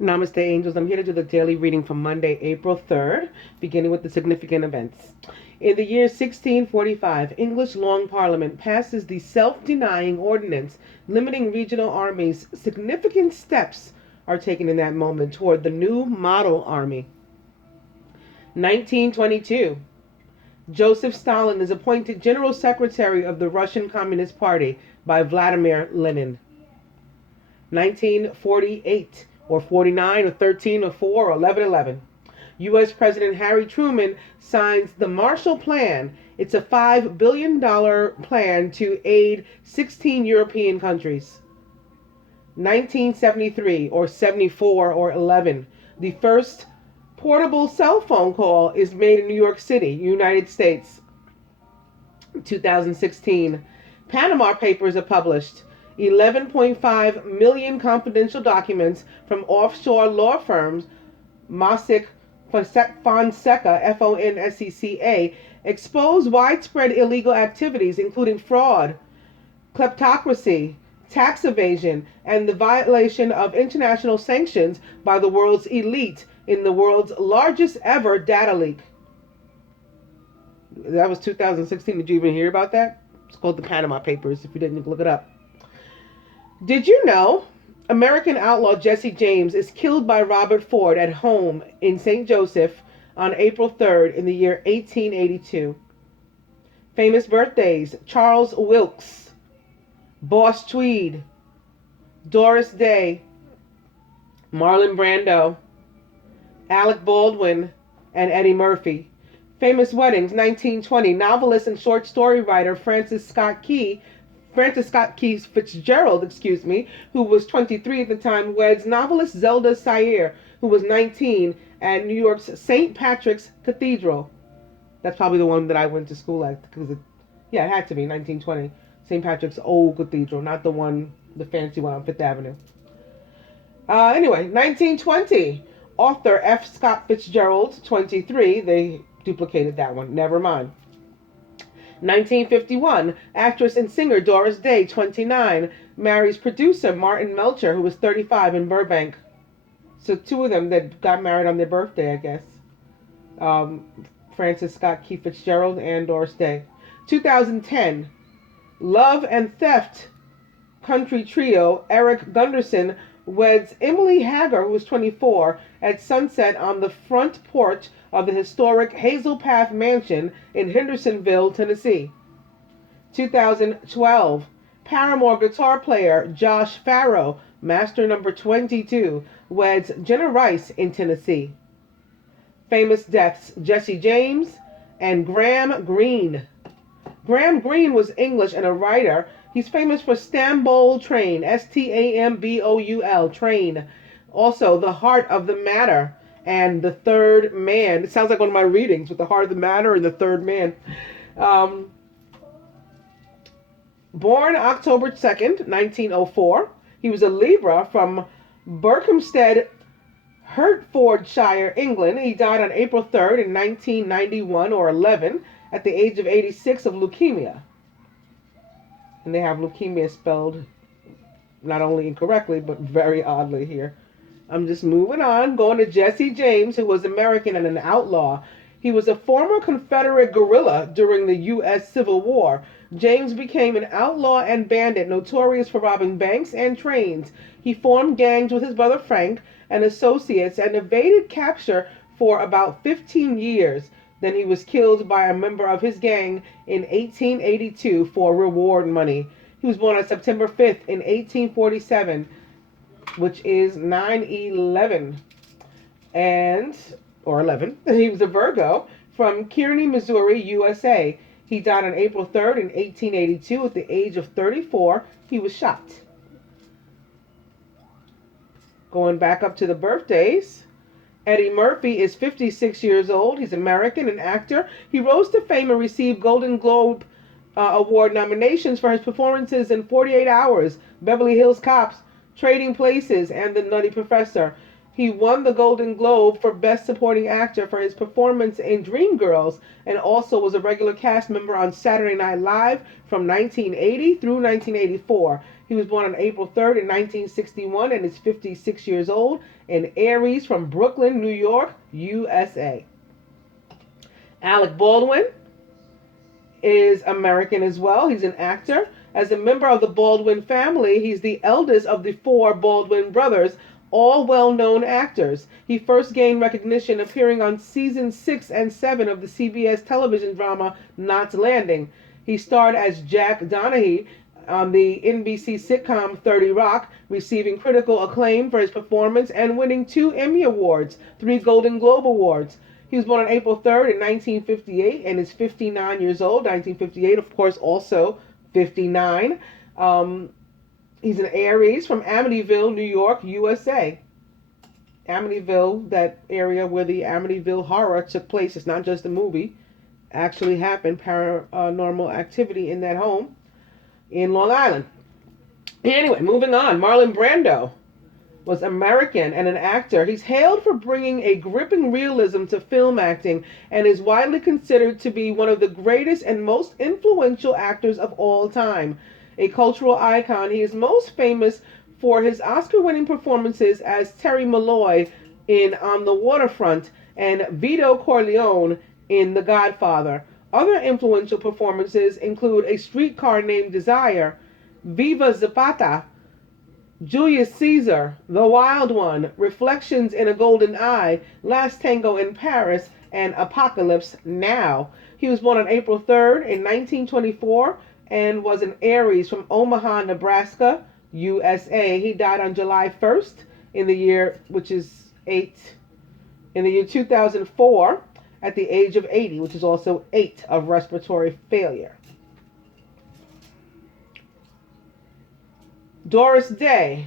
Namaste, angels. I'm here to do the daily reading for Monday, April 3rd, beginning with the significant events. In the year 1645, English Long Parliament passes the self-denying ordinance limiting regional armies. Significant steps are taken in that moment toward the new model army. 1922, Joseph Stalin is appointed General Secretary of the Russian Communist Party by Vladimir Lenin. 1948, or 49, or 13, or 4, or 11. U.S. President Harry Truman signs the Marshall Plan. It's a $5 billion plan to aid 16 European countries. 1973, or 74, or 11. The first portable cell phone call is made in New York City, United States. 2016, Panama Papers are published. 11.5 million confidential documents from offshore law firms Mossack Fonseca, F-O-N-S-E-C-A, expose widespread illegal activities including fraud, kleptocracy, tax evasion, and the violation of international sanctions by the world's elite in the world's largest ever data leak. That was 2016. Did you even hear about that? It's called the Panama Papers, if you didn't look it up. Did you know American outlaw Jesse James is killed by Robert Ford at home in St. Joseph on April 3rd in the year 1882? Famous birthdays: Charles Wilkes, Boss Tweed, Doris Day, Marlon Brando, Alec Baldwin, and Eddie Murphy. Famous weddings: 1920, novelist and short story writer Francis Scott Key Fitzgerald, who was 23 at the time, weds novelist Zelda Sayer, who was 19, at New York's St. Patrick's Cathedral. That's probably the one that I went to school at, because it had to be 1920. St. Patrick's old cathedral, not the fancy one on Fifth Avenue. Anyway, 1920, author F. Scott Fitzgerald, 23. They duplicated that one. Never mind. 1951, actress and singer Doris Day, 29, marries producer Martin Melcher, who was 35, in Burbank. So two of them that got married on their birthday, I guess. Francis Scott Key Fitzgerald and Doris Day. 2010, love and theft country trio Eric Gunderson weds Emily Hager, who was 24, at sunset on the front porch of the historic Hazel Path Mansion in Hendersonville, Tennessee. 2012, Paramore guitar player Josh Farrow, master number 22, weds Jenna Rice in Tennessee. Famous deaths: Jesse James and Graham Greene. Graham Greene was English and a writer. He's famous for Stamboul Train, Stamboul, Train. Also, The Heart of the Matter and The Third Man. It sounds like one of my readings, with The Heart of the Matter and The Third Man. Born October 2nd, 1904. He was a Libra from Berkhamsted, Hertfordshire, England. He died on April 3rd in 1991, or 11, at the age of 86 of leukemia. And they have leukemia spelled not only incorrectly, but very oddly here. I'm just moving on, going to Jesse James, who was American and an outlaw. He was a former Confederate guerrilla during the U.S. Civil War. James became an outlaw and bandit, notorious for robbing banks and trains. He formed gangs with his brother Frank and associates and evaded capture for about 15 years. Then he was killed by a member of his gang in 1882 for reward money. He was born on September 5th in 1847, which is 9/11, or 11. He was a Virgo from Kearney, Missouri, USA. He died on April 3rd in 1882 at the age of 34. He was shot. Going back up to the birthdays. Eddie Murphy is 56 years old. He's American, an actor. He rose to fame and received Golden Globe Award nominations for his performances in 48 Hours, Beverly Hills Cops, Trading Places, and The Nutty Professor. He won the Golden Globe for Best Supporting Actor for his performance in Dreamgirls, and also was a regular cast member on Saturday Night Live from 1980 through 1984. He was born on April 3rd in 1961 and is 56 years old. An Aries from Brooklyn, New York, USA. Alec Baldwin is American as well. He's an actor. As a member of the Baldwin family, he's the eldest of the four Baldwin brothers, all well-known actors. He first gained recognition appearing on season 6 and 7 of the CBS television drama Knots Landing. He starred as Jack Donaghy on the NBC sitcom 30 Rock, receiving critical acclaim for his performance and winning 2 Emmy Awards, 3 Golden Globe Awards. He was born on April 3rd in 1958 and is 59 years old. 1958, of course, also 59. He's an Aries from Amityville, New York, USA. Amityville, that area where the Amityville horror took place. It's not just a movie. Actually happened, paranormal activity in that home in Long Island. Anyway, moving on. Marlon Brando was American and an actor. He's hailed for bringing a gripping realism to film acting and is widely considered to be one of the greatest and most influential actors of all time. A cultural icon, he is most famous for his Oscar-winning performances as Terry Malloy in On the Waterfront and Vito Corleone in The Godfather. Other influential performances include A Streetcar Named Desire, Viva Zapata, Julius Caesar, The Wild One, Reflections in a Golden Eye, Last Tango in Paris, and Apocalypse Now. He was born on April 3rd in 1924 and was an Aries from Omaha, Nebraska, USA. He died on July 1st in the year, in the year 2004 at the age of 80, which is also 8 of respiratory failure. Doris Day,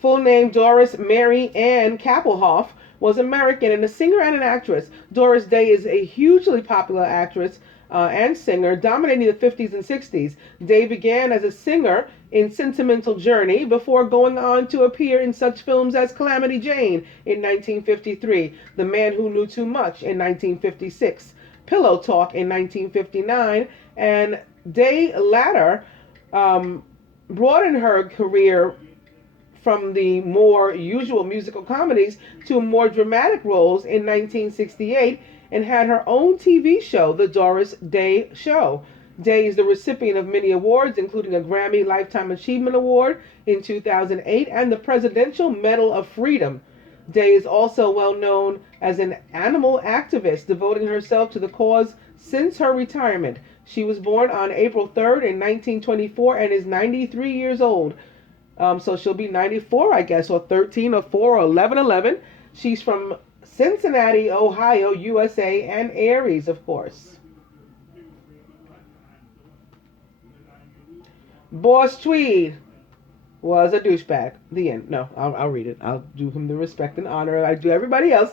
full name Doris Mary Ann Kappelhoff, was American and a singer and an actress. Doris Day is a hugely popular actress and singer, dominating the 50s and 60s. Day began as a singer in Sentimental Journey before going on to appear in such films as Calamity Jane in 1953, The Man Who Knew Too Much in 1956, Pillow Talk in 1959, and Day latter broadened her career from the more usual musical comedies to more dramatic roles in 1968 and had her own TV show, The Doris Day Show. Day is the recipient of many awards, including a Grammy Lifetime Achievement Award in 2008 and the Presidential Medal of Freedom. Day is also well known as an animal activist, devoting herself to the cause since her retirement. She was born on April 3rd in 1924 and is 93 years old. So she'll be 94, I guess, or 13 or 4 or 11. She's from Cincinnati, Ohio, USA, and Aries, of course. Boss Tweed was a douchebag. The end. No, I'll read it. I'll do him the respect and honor I do everybody else.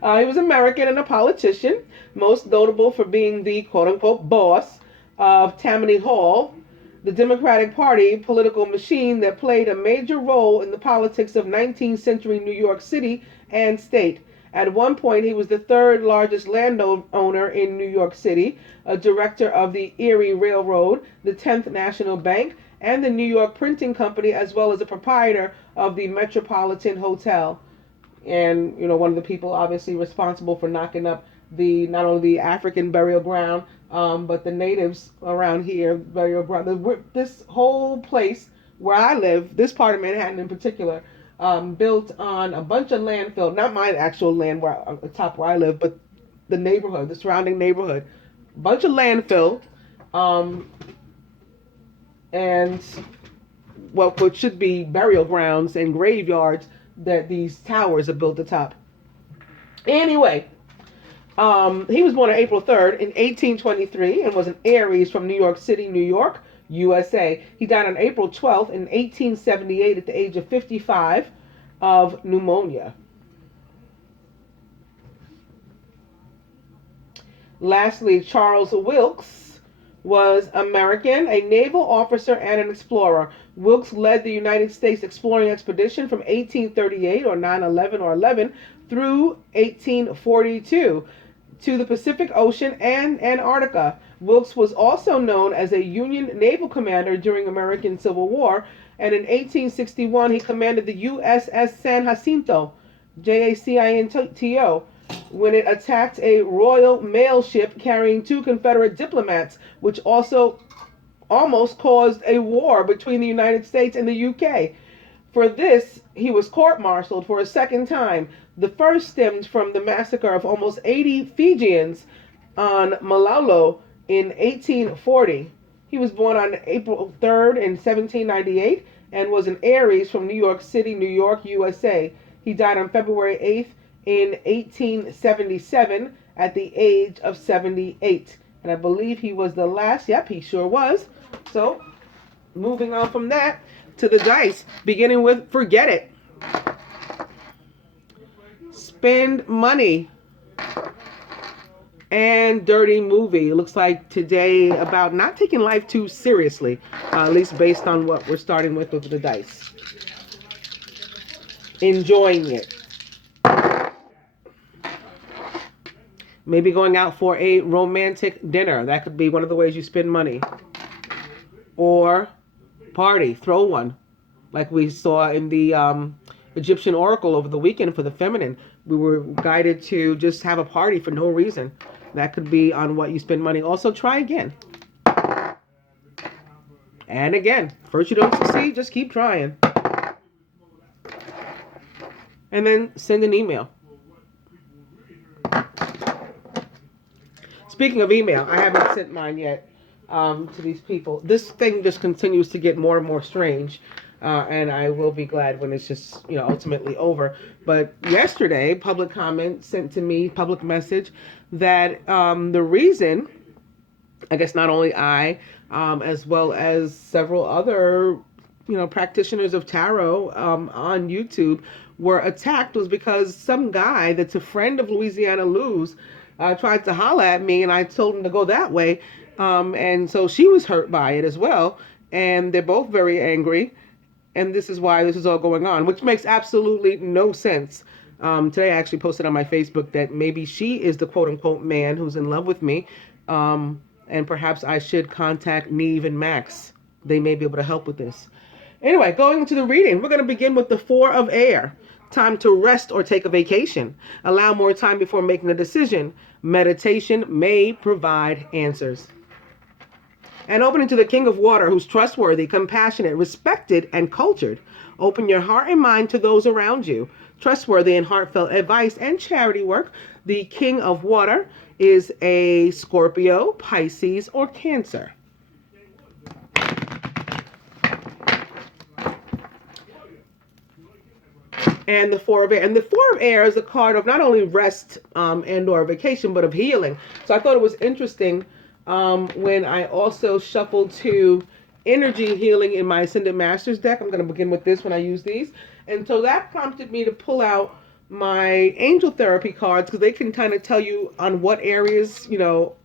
He was American and a politician, most notable for being the quote-unquote boss of Tammany Hall, the Democratic Party political machine that played a major role in the politics of 19th century New York City and state. At one point, he was the third largest landowner in New York City, a director of the Erie Railroad, the 10th National Bank, and the New York Printing Company, as well as a proprietor of the Metropolitan Hotel. And, one of the people obviously responsible for knocking up not only the African burial ground, but the natives around here burial ground. This whole place where I live, this part of Manhattan in particular, built on a bunch of landfill, not my actual land the top where I live, but the neighborhood, the surrounding neighborhood. Bunch of landfill, and what should be burial grounds and graveyards that these towers are built atop. Anyway, he was born on April 3rd in 1823 and was an Aries from New York City, New York, USA. He died on April 12th in 1878 at the age of 55 of pneumonia. Lastly, Charles Wilkes was American, a naval officer and an explorer. Wilkes led the United States exploring expedition from 1838 or 9/11 or 11 through 1842 to the Pacific Ocean and Antarctica. Wilkes was also known as a Union naval commander during American Civil War, and in 1861 he commanded the USS San Jacinto, Jacinto, when it attacked a Royal Mail ship carrying 2 Confederate diplomats, which also almost caused a war between the United States and the UK. For this, he was court-martialed for a second time. The first stemmed from the massacre of almost 80 Fijians on Malalo in 1840. He was born on April 3rd in 1798 and was an Aries from New York City, New York, USA. He died on February 8th in 1877 at the age of 78. And I believe he was the last. Yep, he sure was. So, moving on from that to the dice, beginning with forget it. Spend money. And dirty movie. It looks like today about not taking life too seriously, at least based on what we're starting with the dice. Enjoying it. Maybe going out for a romantic dinner. That could be one of the ways you spend money. Or party. Throw one. Like we saw in the Egyptian Oracle over the weekend for the feminine. We were guided to just have a party for no reason. That could be on what you spend money. Also, try again. And again. First you don't succeed, just keep trying. And then send an email. Speaking of email, I haven't sent mine yet to these people. This thing just continues to get more and more strange. And I will be glad when it's just, ultimately over. But yesterday, public comment sent to me, public message, that the reason, I guess not only I, as well as several other, practitioners of tarot on YouTube were attacked was because some guy that's a friend of Louisiana Lou's tried to holler at me, and I told him to go that way. And so she was hurt by it as well. And they're both very angry. And this is why this is all going on, which makes absolutely no sense. Today I actually posted on my Facebook that maybe she is the quote-unquote man who's in love with me. And perhaps I should contact Neve and Max. They may be able to help with this. Anyway, going into the reading, we're going to begin with the 4 of Air. Time to rest or take a vacation. Allow more time before making a decision. Meditation may provide answers. And opening to the King of Water, who's trustworthy, compassionate, respected, and cultured. Open your heart and mind to those around you. Trustworthy and heartfelt advice and charity work. The King of Water is a Scorpio, Pisces, or Cancer. And the 4 of Air. And the 4 of Air is a card of not only rest and or vacation, but of healing. So I thought it was interesting when I also shuffled to energy healing in my Ascended Masters deck. I'm going to begin with this when I use these. And so that prompted me to pull out my angel therapy cards, because they can kind of tell you on what areas,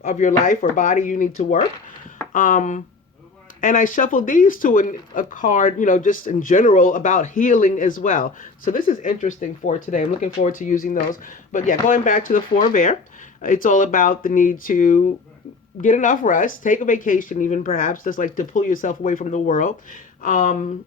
of your life or body you need to work. And I shuffled these to a card, just in general about healing as well. So this is interesting for today. I'm looking forward to using those. But yeah, going back to the 4 of Air, it's all about the need to get enough rest, take a vacation even perhaps, just like to pull yourself away from the world, and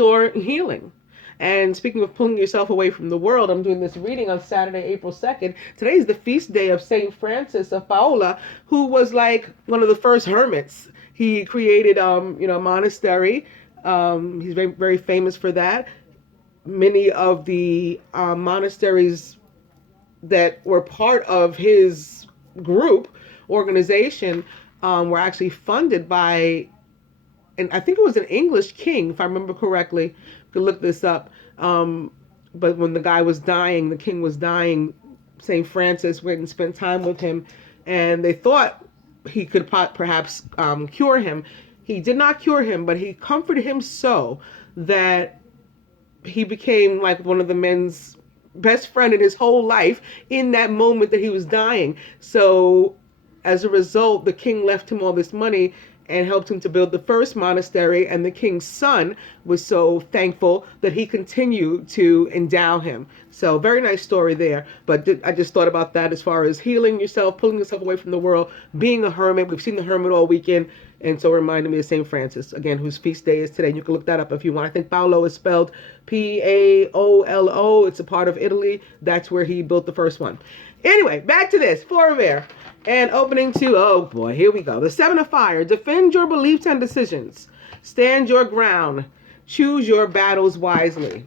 or healing. And speaking of pulling yourself away from the world, I'm doing this reading on Saturday, April 2nd. Today is the feast day of St. Francis of Paola, who was like one of the first hermits. He created, a monastery. He's very, very famous for that. Many of the monasteries that were part of his organization were actually funded by, and I think it was an English king, if I remember correctly. You could look this up. But when the guy was dying, the king was dying, St. Francis went and spent time with him, and they thought he could perhaps cure him. He did not cure him, but he comforted him so that he became like one of the men's best friend in his whole life in that moment that he was dying. So as a result, the king left him all this money, and helped him to build the first monastery, and the king's son was so thankful that he continued to endow him. So very nice story there. But I just thought about that as far as healing yourself, pulling yourself away from the world, being a hermit. We've seen the hermit all weekend, and so it reminded me of St. Francis, again, whose feast day is today. You can look that up if you want. I think Paolo is spelled Paolo. It's a part of Italy. That's where he built the first one. Anyway, back to this. Four of air. And opening to, oh boy, here we go. The Seven of Fire. Defend your beliefs and decisions. Stand your ground. Choose your battles wisely.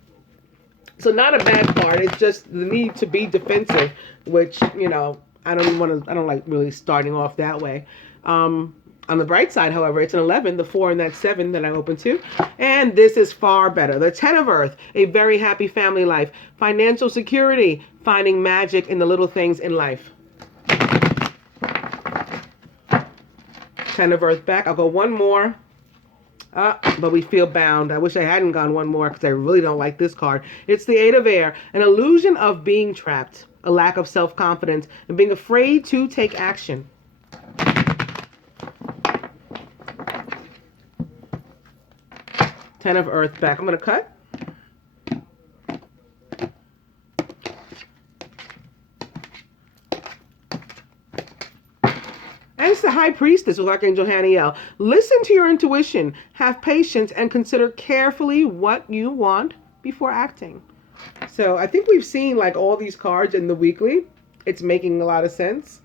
So not a bad card. It's just the need to be defensive, which, you know, I don't like really starting off that way. On the bright side, however, it's an 11, the 4 and that 7 that I opened to. And this is far better. The 10 of Earth, a very happy family life. Financial security, finding magic in the little things in life. 10 of Earth back. I'll go one more. But we feel bound. I wish I hadn't gone one more because I really don't like this card. It's the 8 of Air. An illusion of being trapped. A lack of self-confidence. And being afraid to take action. 10 of Earth back. I'm going to cut. And it's the High Priestess with Archangel Haniel. Listen to your intuition. Have patience and consider carefully what you want before acting. So I think we've seen like all these cards in the weekly. It's making a lot of sense.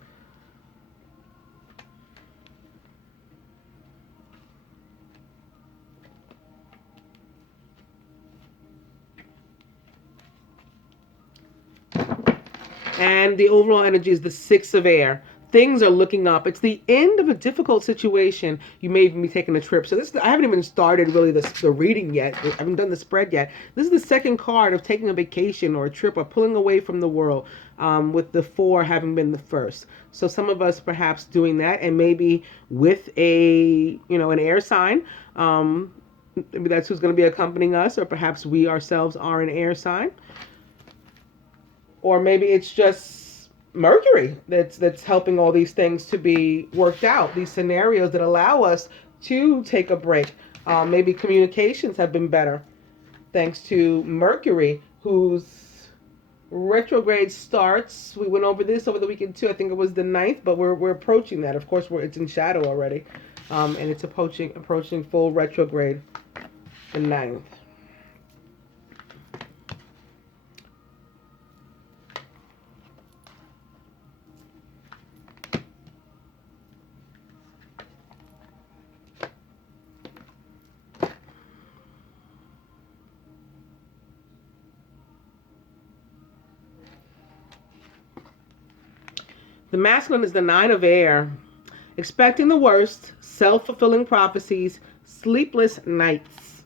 And the overall energy is the 6 of Air. Things are looking up. It's the end of a difficult situation. You may even be taking a trip. So I haven't even started really the reading yet. I haven't done the spread yet. This is the second card of taking a vacation or a trip or pulling away from the world, with the 4 having been the first. So some of us perhaps doing that, and maybe with an air sign. Maybe that's who's going to be accompanying us, or perhaps we ourselves are an air sign. Or maybe it's just Mercury that's helping all these things to be worked out, these scenarios that allow us to take a break. Maybe communications have been better thanks to Mercury, whose retrograde starts. We went over this over the weekend too. I think it was the 9th, but we're approaching that. Of course, it's in shadow already, and it's approaching full retrograde, the 9th. The masculine is the 9 of Air. Expecting the worst, self-fulfilling prophecies, sleepless nights.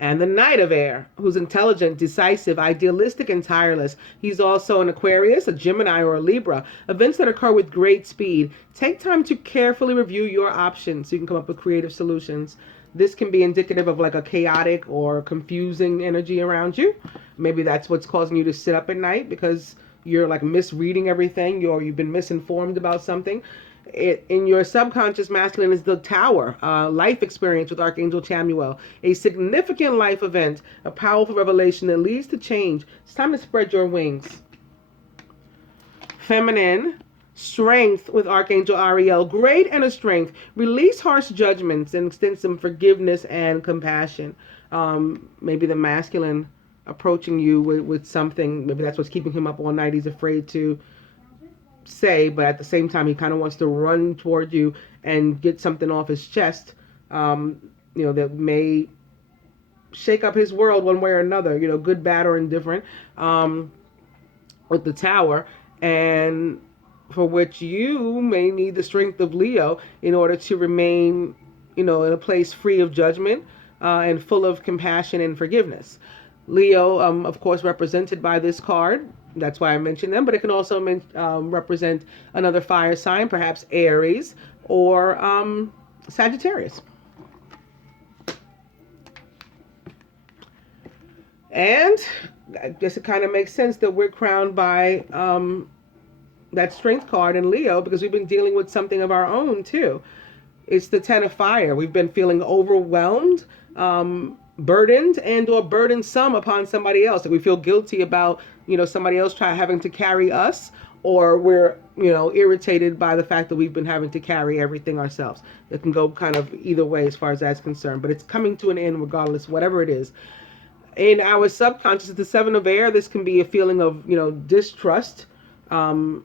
And the Knight of Air, who's intelligent, decisive, idealistic, and tireless. He's also an Aquarius, a Gemini, or a Libra. Events that occur with great speed. Take time to carefully review your options so you can come up with creative solutions. This can be indicative of like a chaotic or confusing energy around you. Maybe that's what's causing you to sit up at night because you're like misreading everything, or you've been misinformed about something. In your subconscious, masculine is the Tower, life experience with Archangel Chamuel, a significant life event, a powerful revelation that leads to change. It's time to spread your wings. Feminine, strength with Archangel Ariel, great inner strength, release harsh judgments and extend some forgiveness and compassion. Maybe the masculine approaching you with something, maybe that's what's keeping him up all night. He's afraid to say, but at the same time he kind of wants to run toward you and get something off his chest, that may shake up his world one way or another, good, bad, or indifferent, with the Tower, and for which you may need the strength of Leo in order to remain, in a place free of judgment, and full of compassion and forgiveness. Leo, of course, represented by this card. That's why I mentioned them, but it can also represent another fire sign, perhaps Aries or Sagittarius. And I guess it kind of makes sense that we're crowned by that strength card in Leo, because we've been dealing with something of our own too. It's the Ten of Fire. We've been feeling overwhelmed, burdened, and or burdensome upon somebody else. That we feel guilty about, somebody else having to carry us, or we're, irritated by the fact that we've been having to carry everything ourselves. It can go kind of either way as far as that's concerned, but it's coming to an end regardless, whatever it is. In our subconscious, the Seven of Air, this can be a feeling of, distrust, the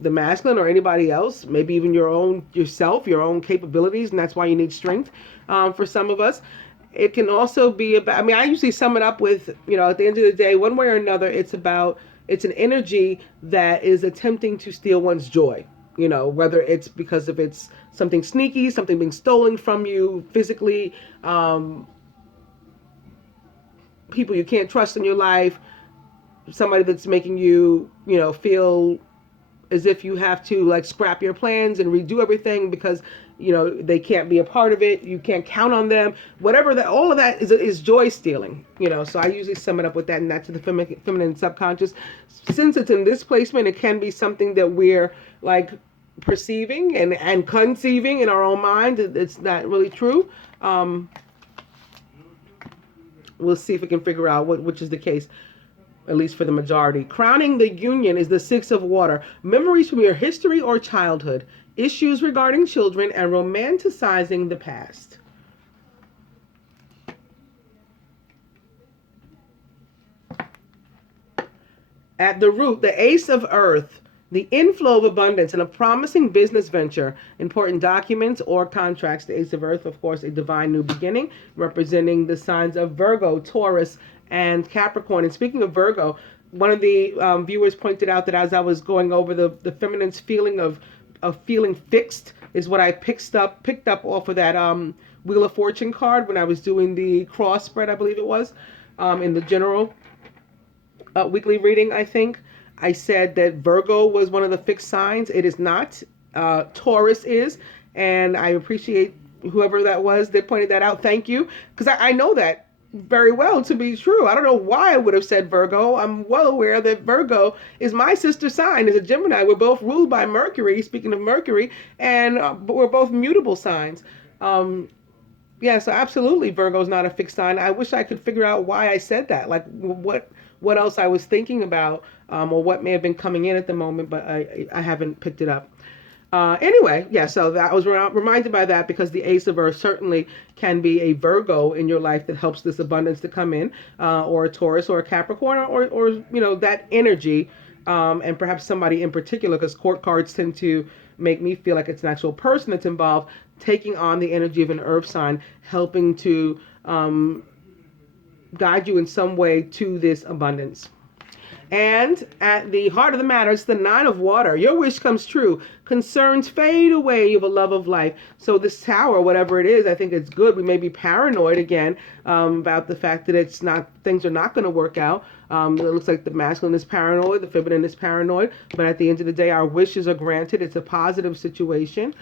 masculine or anybody else, maybe even yourself, your own capabilities, and that's why you need strength. For some of us, it can also be about, I usually sum it up with, at the end of the day, one way or another, it's an energy that is attempting to steal one's joy. Whether it's because of it's something sneaky, something being stolen from you physically, people you can't trust in your life, somebody that's making you, feel as if you have to like scrap your plans and redo everything because, they can't be a part of it. You can't count on them. Whatever that, all of that is joy stealing, So I usually sum it up with that, and that's the feminine subconscious. Since it's in this placement, it can be something that we're like perceiving and conceiving in our own mind. It's not really true. We'll see if we can figure out which is the case, at least for the majority. Crowning the union is the Six of Water. Memories from your history or childhood. Issues regarding children and romanticizing the past. At the root, the Ace of Earth. The inflow of abundance and a promising business venture, important documents or contracts. The Ace of Earth, of course, a divine new beginning, representing the signs of Virgo, Taurus, and Capricorn. And speaking of Virgo, one of the viewers pointed out that as I was going over the feminine's feeling of feeling fixed is what I picked up off of that Wheel of Fortune card when I was doing the cross spread, I believe it was, in the general weekly reading, I think. I said that Virgo was one of the fixed signs. It is not. Taurus is. And I appreciate whoever that was that pointed that out. Thank you. Because I know that very well to be true. I don't know why I would have said Virgo. I'm well aware that Virgo is my sister sign. As a Gemini, we're both ruled by Mercury, speaking of Mercury, and we're both mutable signs. Yeah, so absolutely Virgo is not a fixed sign. I wish I could figure out why I said that. Like what else I was thinking about, or what may have been coming in at the moment, but I haven't picked it up. Anyway, yeah, so that I was reminded by that because the Ace of Earth certainly can be a Virgo in your life that helps this abundance to come in, or a Taurus or a Capricorn, or that energy, and perhaps somebody in particular, because court cards tend to make me feel like it's an actual person that's involved, taking on the energy of an earth sign, helping to guide you in some way to this abundance. And at the heart of the matter, it's the Nine of Water. Your wish comes true. Concerns fade away. You have a love of life. So this Tower, whatever it is, I think it's good. We may be paranoid again about the fact that things are not going to work out. It looks like the masculine is paranoid, the feminine is paranoid. But at the end of the day, our wishes are granted. It's a positive situation.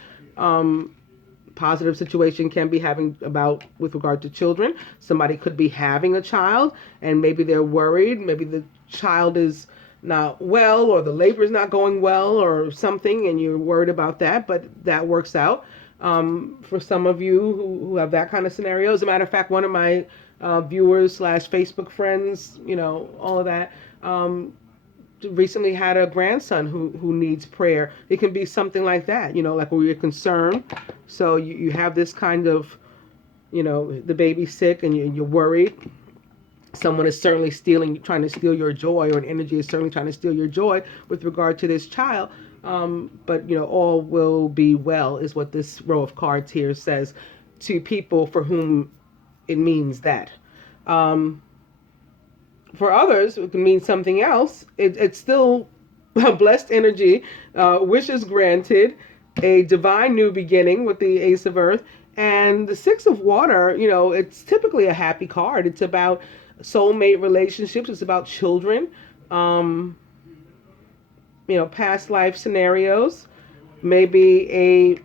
Positive situation can be with regard to children. Somebody could be having a child and maybe they're worried. Maybe the child is not well, or the labor is not going well, or something, and you're worried about that, but that works out. For some of you who have that kind of scenario. As a matter of fact, one of my viewers / Facebook friends, all of that, recently had a grandson who needs prayer. It can be something like that, like where you're concerned. So you have this kind of, the baby's sick and you're worried. Someone is certainly trying to steal your joy, or an energy is certainly trying to steal your joy with regard to this child. But, all will be well is what this row of cards here says to people for whom it means that. For others, it can mean something else. It's still a blessed energy, wishes granted, a divine new beginning with the Ace of Earth. And the Six of Water, it's typically a happy card. It's about soulmate relationships. It's about children, past life scenarios. Maybe a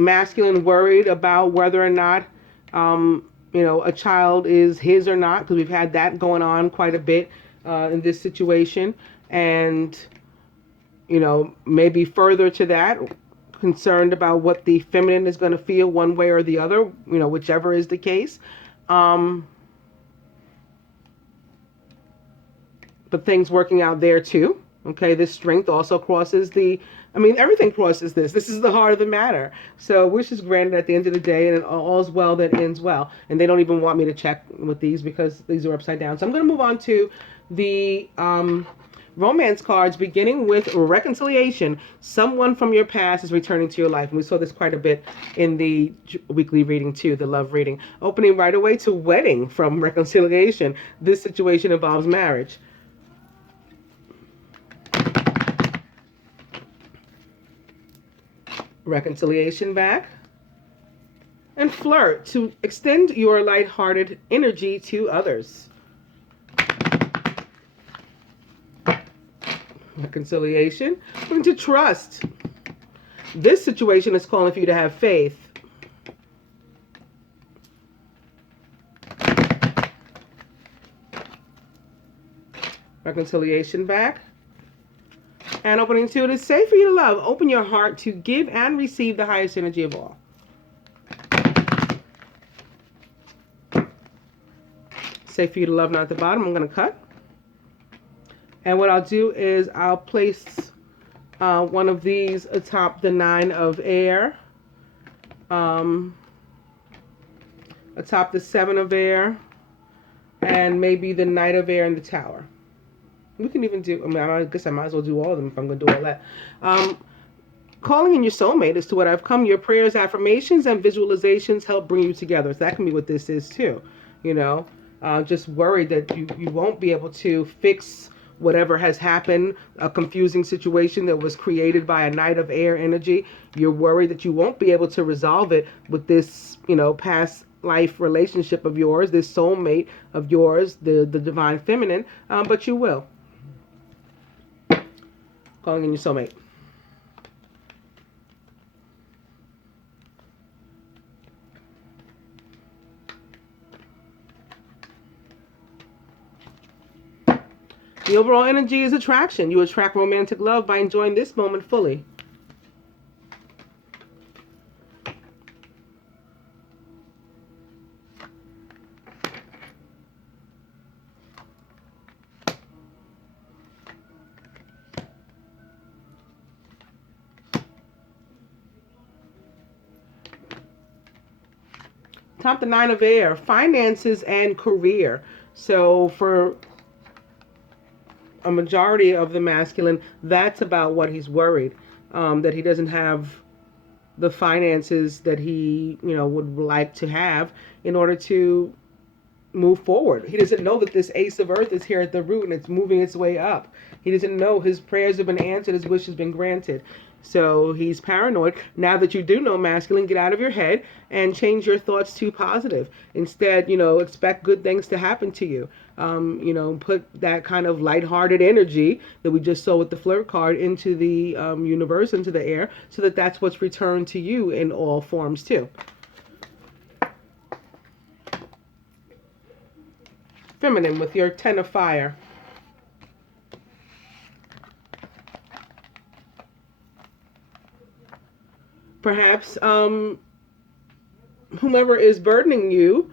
masculine worried about whether or not, a child is his or not, because we've had that going on quite a bit in this situation. And maybe further to that, concerned about what the feminine is going to feel one way or the other, whichever is the case. But things working out there too. Okay, this strength also crosses everything crosses this. This is the heart of the matter. So wish is granted at the end of the day, and all's well that ends well. And they don't even want me to check with these because these are upside down. So I'm going to move on to the romance cards, beginning with reconciliation. Someone from your past is returning to your life. And we saw this quite a bit in the weekly reading too, the love reading. Opening right away to wedding from reconciliation. This situation involves marriage. Reconciliation back. And flirt, to extend your lighthearted energy to others. Reconciliation. We're to trust. This situation is calling for you to have faith. Reconciliation back. And opening two, it is safe for you to love. Open your heart to give and receive the highest energy of all. Safe for you to love, not at the bottom. I'm going to cut. And what I'll do is I'll place one of these atop the 9 of air, atop the 7 of air, and maybe the Knight of air in the tower. We can even do, I guess I might as well do all of them if I'm going to do all that. Calling in your soulmate is to what I've come. Your prayers, affirmations, and visualizations help bring you together. So that can be what this is too, just worried that you won't be able to fix whatever has happened, a confusing situation that was created by a Knight of air energy. You're worried that you won't be able to resolve it with this, past life relationship of yours, this soulmate of yours, the divine feminine, but you will. Calling in your soulmate. The overall energy is attraction. You attract romantic love by enjoying this moment fully. Top the 9 of air, finances and career. So for a majority of the masculine, that's about what he's worried, that he doesn't have the finances that he, would like to have in order to move forward. He doesn't know that this Ace of Earth is here at the root and it's moving its way up. He doesn't know his prayers have been answered, his wish has been granted. So he's paranoid. Now that you do know, masculine, get out of your head and change your thoughts to positive. Instead, expect good things to happen to you. Put that kind of lighthearted energy that we just saw with the flirt card into the universe, into the air, so that that's what's returned to you in all forms too. Feminine with your 10 of fire. Perhaps whomever is burdening you,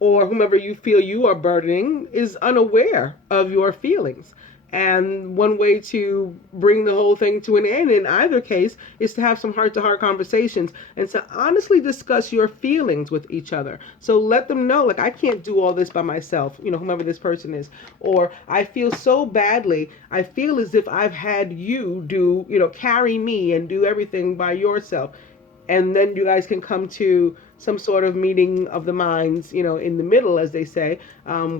or whomever you feel you are burdening, is unaware of your feelings. And one way to bring the whole thing to an end in either case is to have some heart-to-heart conversations and to honestly discuss your feelings with each other. So let them know, like, I can't do all this by myself, whomever this person is. Or I feel so badly, I feel as if I've had you do, carry me and do everything by yourself. And then you guys can come to some sort of meeting of the minds, in the middle, as they say,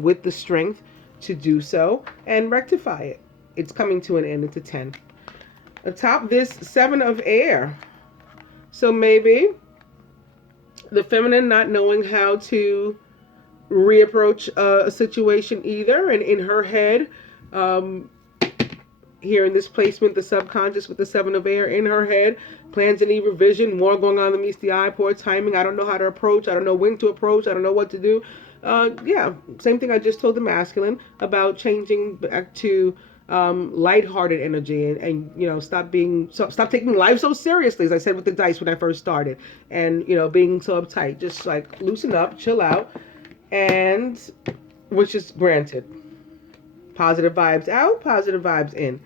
with the strength to do so and rectify it. It's coming to an end. It's a 10. Atop this 7 of air. So maybe the feminine not knowing how to reapproach a situation either, and in her head, here in this placement, the subconscious with the 7 of air in her head, plans any revision, more going on than meets the eye, poor timing. I don't know how to approach. I don't know when to approach. I don't know what to do. Same thing I just told the masculine about changing back to lighthearted energy, and stop taking life so seriously, as I said with the dice when I first started, and being so uptight. Just like loosen up, chill out, and which is granted. Positive vibes out, positive vibes in.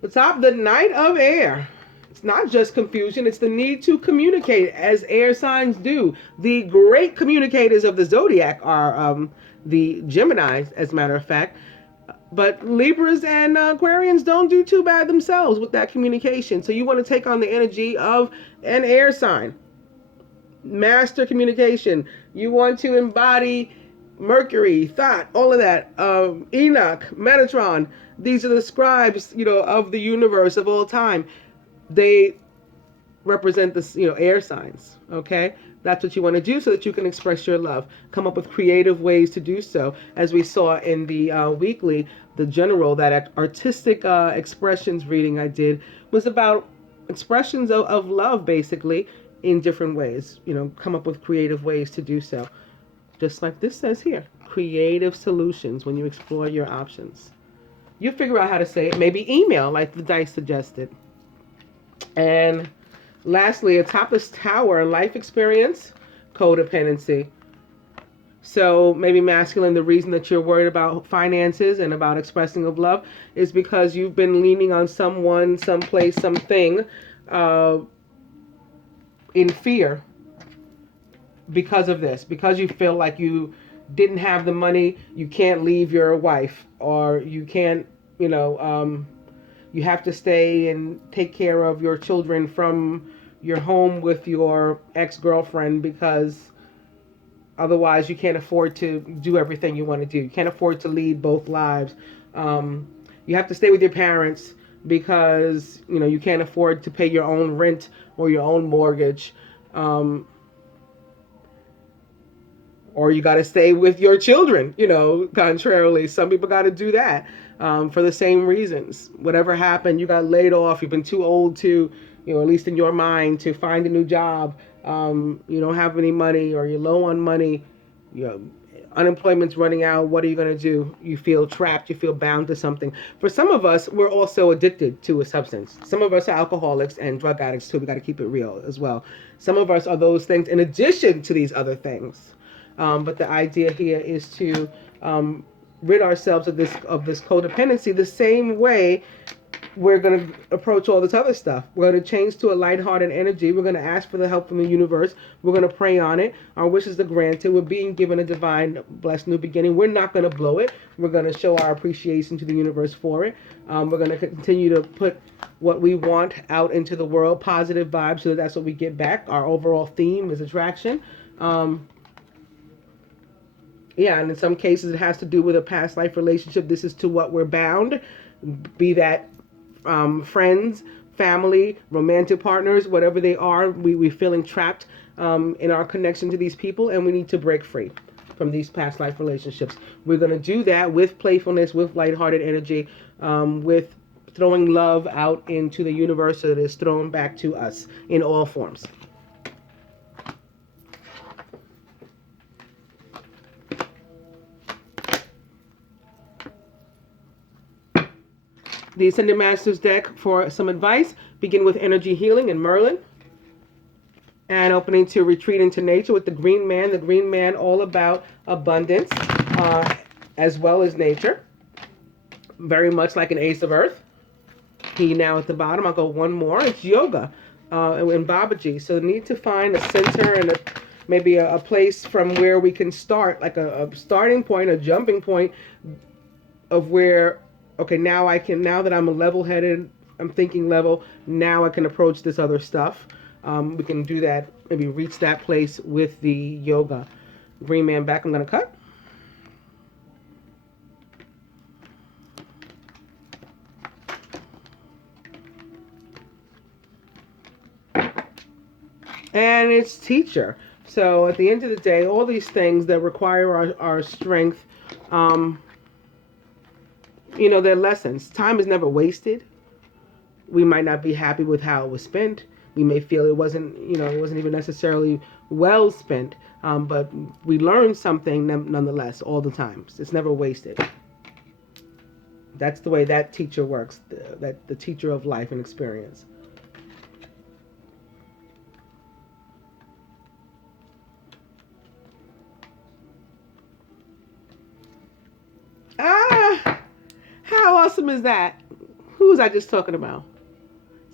The top, the Knight of Air. It's not just confusion, it's the need to communicate, as air signs do. The great communicators of the zodiac are the Geminis, as a matter of fact. But Libras and Aquarians don't do too bad themselves with that communication. So you want to take on the energy of an air sign. Master communication. You want to embody Mercury, thought, all of that. Enoch, Metatron. These are the scribes, of the universe of all time. They represent the, air signs. Okay? That's what you want to do so that you can express your love. Come up with creative ways to do so. As we saw in the weekly, the general, that artistic expressions reading I did was about expressions of love, basically, in different ways. Come up with creative ways to do so. Just like this says here, creative solutions when you explore your options. You figure out how to say it. Maybe email, like the dice suggested. And lastly, atop this tower, life experience, codependency. So maybe masculine, the reason that you're worried about finances and about expressing of love is because you've been leaning on someone, someplace, something in fear because of this. Because you feel like you didn't have the money, you can't leave your wife, or you can't, you have to stay and take care of your children from your home with your ex-girlfriend, because otherwise you can't afford to do everything you want to do. You can't afford to lead both lives. You have to stay with your parents because, you can't afford to pay your own rent or your own mortgage. Or you got to stay with your children, contrarily. Some people got to do that for the same reasons. Whatever happened, you got laid off. You've been too old to, at least in your mind, to find a new job. You don't have any money, or you're low on money. Unemployment's running out. What are you going to do? You feel trapped. You feel bound to something. For some of us, we're also addicted to a substance. Some of us are alcoholics and drug addicts too. We got to keep it real as well. Some of us are those things in addition to these other things. But the idea here is to rid ourselves of this codependency the same way we're going to approach all this other stuff. We're going to change to a lighthearted energy. We're going to ask for the help from the universe. We're going to pray on it. Our wishes are granted. We're being given a divine, blessed new beginning. We're not going to blow it. We're going to show our appreciation to the universe for it. We're going to continue to put what we want out into the world, positive vibes, so that's what we get back. Our overall theme is attraction. Yeah, and in some cases it has to do with a past life relationship. This is to what we're bound, be that friends, family, romantic partners, whatever they are. We're feeling trapped in our connection to these people, and we need to break free from these past life relationships. We're going to do that with playfulness, with lighthearted energy, with throwing love out into the universe so that it's thrown back to us in all forms. The Ascended Masters deck for some advice. Begin with energy healing and Merlin. And opening to retreat into nature with the Green Man. The Green Man all about abundance as well as nature. Very much like an Ace of Earth. He now at the bottom. I'll go one more. It's yoga and Babaji. So need to find a center and maybe a place from where we can start, like a starting point, a jumping point of where, okay, now that I'm a level-headed, I'm thinking level, now I can approach this other stuff. We can do that, maybe reach that place with the yoga. Green Man back, I'm going to cut. And it's teacher. So at the end of the day, all these things that require our strength, they're lessons. Time is never wasted. We might not be happy with how it was spent. We may feel it wasn't even necessarily well spent. But we learn something nonetheless all the time. It's never wasted. That's the way that teacher works, the teacher of life and experience. Ah, how awesome is that? Who was I just talking about?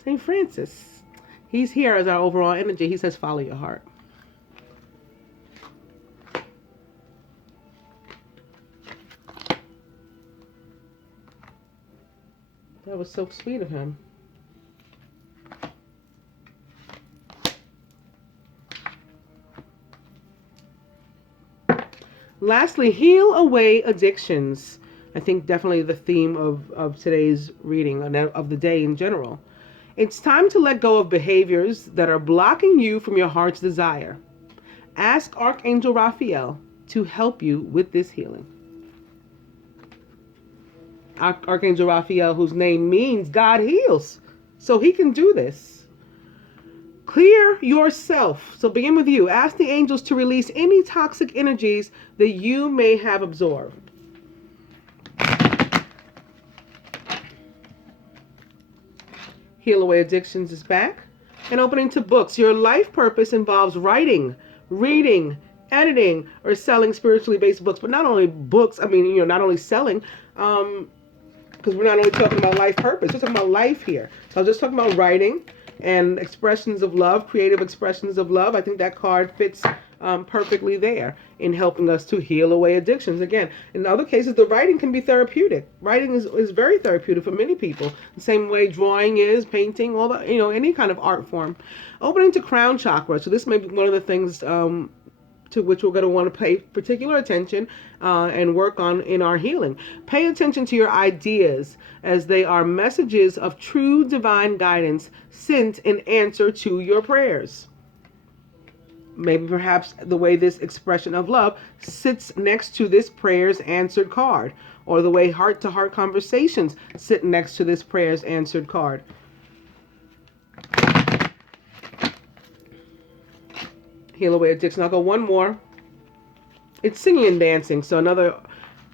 St. Francis. He's here as our overall energy. He says, follow your heart. That was so sweet of him. Lastly, heal away addictions. I think definitely the theme of today's reading and of the day in general. It's time to let go of behaviors that are blocking you from your heart's desire. Ask Archangel Raphael to help you with this healing. Archangel Raphael, whose name means God heals. So he can do this. Clear yourself. So begin with you. Ask the angels to release any toxic energies that you may have absorbed. Heal Away Addictions is back. And opening to books. Your life purpose involves writing, reading, editing, or selling spiritually based books. But not only books, not only selling, because we're not only talking about life purpose, we're talking about life here. So I was just talking about writing and expressions of love, creative expressions of love. I think that card fits perfectly there in helping us to heal away addictions. Again, in other cases, the writing can be therapeutic. Writing is very therapeutic for many people. The same way drawing is, painting, all the, any kind of art form. Opening to crown chakra. So this may be one of the things to which we're going to want to pay particular attention and work on in our healing. Pay attention to your ideas as they are messages of true divine guidance sent in answer to your prayers. Maybe perhaps the way this expression of love sits next to this prayer's answered card, or the way heart-to-heart conversations sit next to this prayer's answered card. Heal away addiction. I'll go one more. It's singing and dancing, so another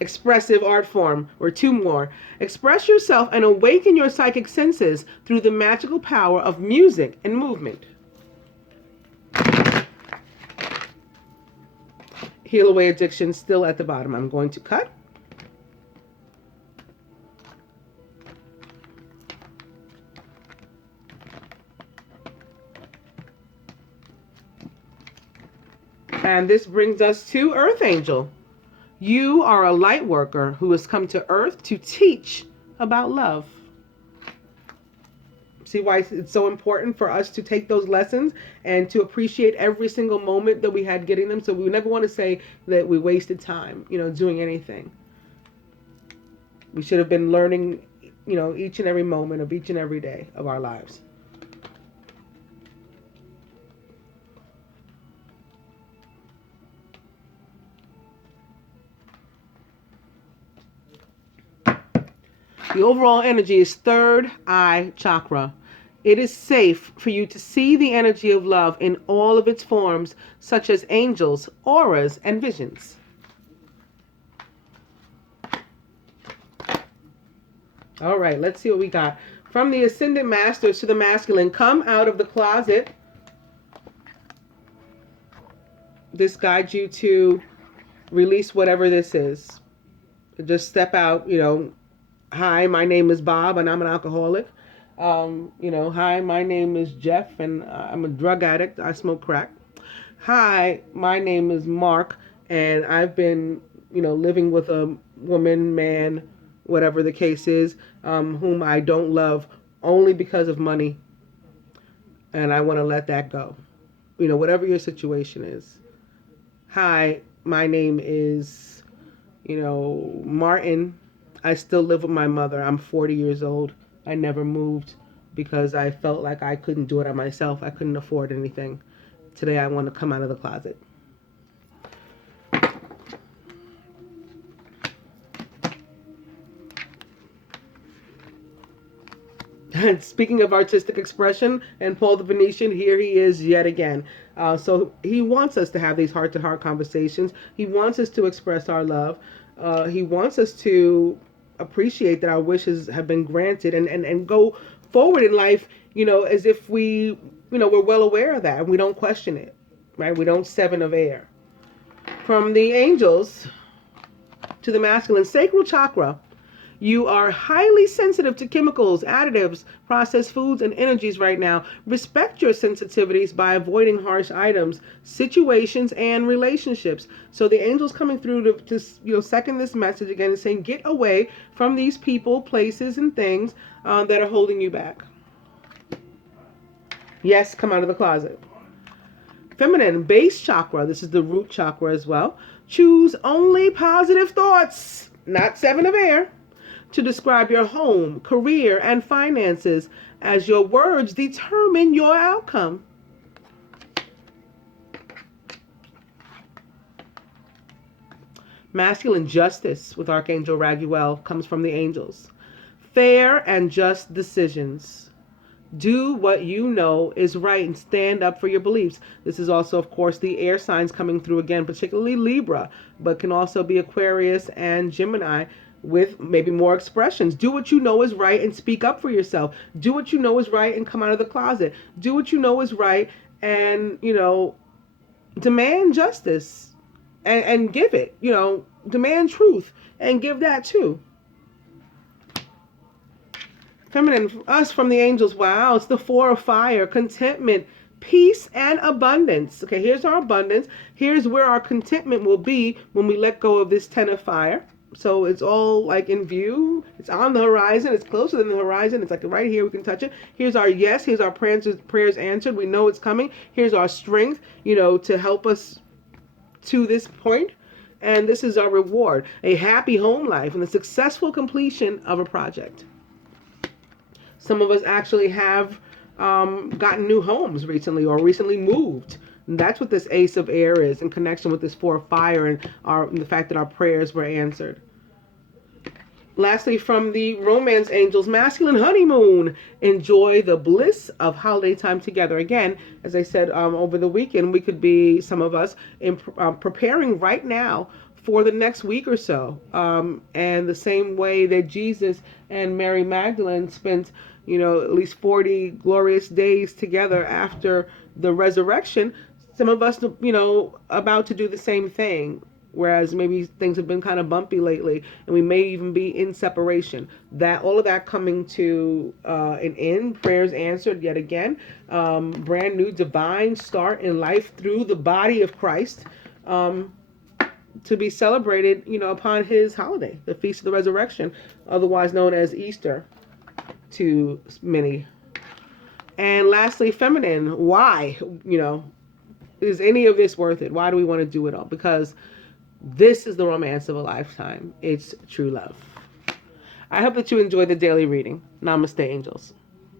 expressive art form, or two more. Express yourself and awaken your psychic senses through the magical power of music and movement. Heal away addiction still at the bottom. I'm going to cut. And this brings us to Earth Angel. You are a light worker who has come to Earth to teach about love. See why it's so important for us to take those lessons and to appreciate every single moment that we had getting them. So we never want to say that we wasted time, doing anything. We should have been learning, each and every moment of each and every day of our lives. The overall energy is third eye chakra. It is safe for you to see the energy of love in all of its forms, such as angels, auras, and visions. All right, let's see what we got. From the Ascendant Masters to the Masculine, come out of the closet. This guides you to release whatever this is. Just step out, Hi, my name is Bob and I'm an alcoholic. Hi, my name is Jeff and I'm a drug addict. I smoke crack. Hi, my name is Mark and I've been, living with a woman, man, whatever the case is, whom I don't love only because of money. And I want to let that go. Whatever your situation is. Hi, my name is, Martin. I still live with my mother. I'm 40 years old. I never moved because I felt like I couldn't do it on myself. I couldn't afford anything. Today I want to come out of the closet. And speaking of artistic expression, and Paul the Venetian, here he is yet again. So he wants us to have these heart-to-heart conversations. He wants us to express our love. He wants us to appreciate that our wishes have been granted, and go forward in life, as if we're well aware of that and we don't question it, right? We don't seven of air. From the angels to the masculine, sacral chakra. You are highly sensitive to chemicals, additives, processed foods, and energies right now. Respect your sensitivities by avoiding harsh items, situations, and relationships. So the angels coming through to second this message again and saying, get away from these people, places, and things that are holding you back. Yes, come out of the closet. Feminine, base chakra. This is the root chakra as well. Choose only positive thoughts, not seven of air, to describe your home, career, and finances, as your words determine your outcome. Masculine, justice with Archangel Raguel comes from the angels. Fair and just decisions. Do what you know is right and stand up for your beliefs. This is also, of course, the air signs coming through again, particularly Libra, but can also be Aquarius and Gemini, with maybe more expressions. Do what you know is right and speak up for yourself. Do what you know is right and come out of the closet. Do what you know is right and, demand justice and give it. Demand truth and give that too. Feminine, us from the angels. Wow, it's the four of fire. Contentment, peace, and abundance. Okay, here's our abundance. Here's where our contentment will be when we let go of this 10 of fire. So it's all like in view. It's on the horizon. It's closer than the horizon. It's like right here. We can touch it. Here's our yes. Here's our prayers answered. We know it's coming. Here's our strength, to help us to this point. And this is our reward. A happy home life and the successful completion of a project. Some of us actually have gotten new homes recently or recently moved. And that's what this ace of air is in connection with this four of fire and the fact that our prayers were answered. Lastly, from the romance angels, masculine honeymoon. Enjoy the bliss of holiday time together. Again, as I said, over the weekend, we could be, some of us, preparing right now for the next week or so. And the same way that Jesus and Mary Magdalene spent, at least 40 glorious days together after the resurrection, some of us, about to do the same thing. Whereas maybe things have been kind of bumpy lately, and we may even be in separation. All of that coming to an end, prayers answered yet again, brand new divine start in life through the body of Christ, to be celebrated, upon his holiday, the Feast of the Resurrection, otherwise known as Easter to many. And lastly, feminine, why? Is any of this worth it? Why do we want to do it all? Because this is the romance of a lifetime. It's true love. I hope that you enjoyed the daily reading. Namaste, angels.